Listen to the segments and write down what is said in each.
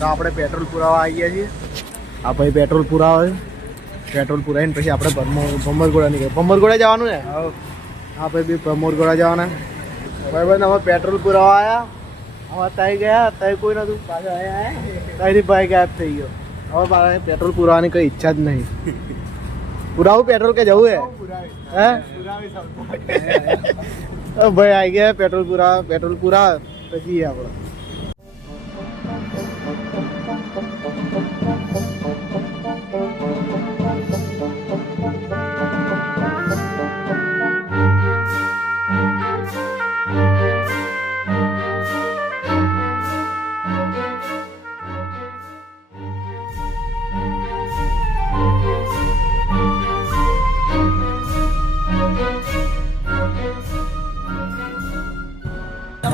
તો આપણે પેટ્રોલ પુરાવા આવી ગયા છીએ. આ ભાઈ પેટ્રોલ પુરાવે, પેટ્રોલ પુરાવીને પછી આપણે ભમરગોળા નીકળે. ભમરગોળા જવાનું ને? હા ભાઈ બી ભમરગોળા જવાના. ભાઈ ભાઈ હવે પેટ્રોલ પુરાવા આવ્યા. હવે તઈ ગયા, તઈ કોઈ નતું. પાછા ત્યાંથી ભાઈ ગાયબ થઈ ગયો. હવે મારે પેટ્રોલ પુરાવાની કઈ ઈચ્છા જ નહીં. પુરાવું પેટ્રોલ કે જવું હે? હે ભાઈ આવી ગયા પેટ્રોલ પુરા પછી આપણે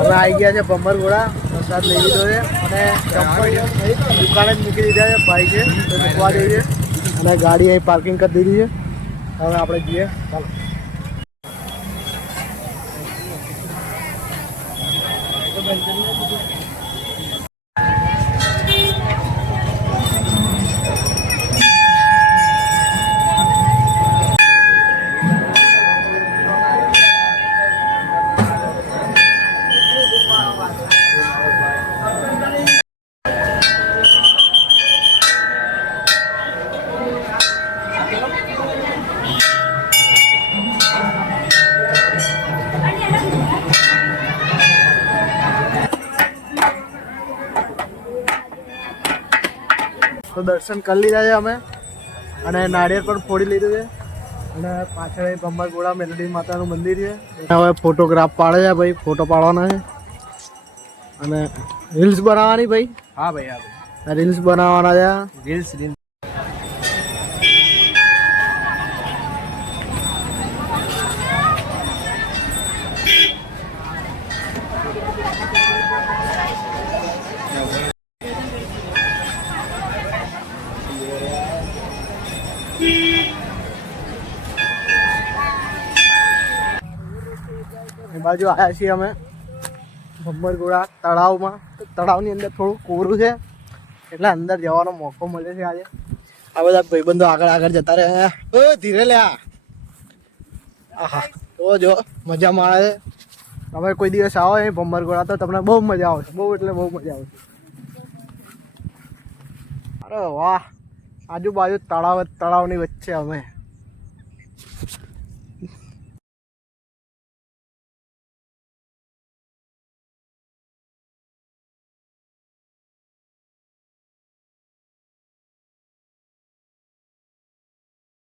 હવે આવી ગયા છે ભમરગોળા. પ્રસાદ લઈ લીધો છે અને ચપ્પલ દુકાને જ મૂકી દીધા છે. ભાઈ છે તો મૂકવા દઈએ અને ગાડી અહીં પાર્કિંગ કરી દીધી છે. હવે આપણે જઈએ. ચાલો તો દર્શન કરી લીધા છે અમે અને નાળિયેર પણ ફોડી લીધું છે અને પાછળ ભમરગોળા મેલડી માતાનું મંદિર છે. હવે ફોટોગ્રાફ પાડે છે ભાઈ, ફોટો પાડવાના છે અને રીલ્સ બનાવવાની ભાઈ. હા ભાઈ, હા ભાઈ, રીલ્સ બનાવવાના છે. રીલ્સ બાજુ આવ્યા છીએ અમે ભમરગોળા તળાવમાં. તળાવની અંદર થોડું કોરું છે એટલે અંદર જવાનો મોકો મળે છે આજે. આ બધા ભાઈબંધો આગળ જતા રહ્યા. ધીરે લ્યા. આહા તો જો મજા માણે છે. તમે કોઈ દિવસ આવો અહીં ભમરગોળા તો તમને બહુ મજા આવશે, બહુ એટલે બહુ મજા આવશે. અરે વાહ, આજુબાજુ તળાવની વચ્ચે અમે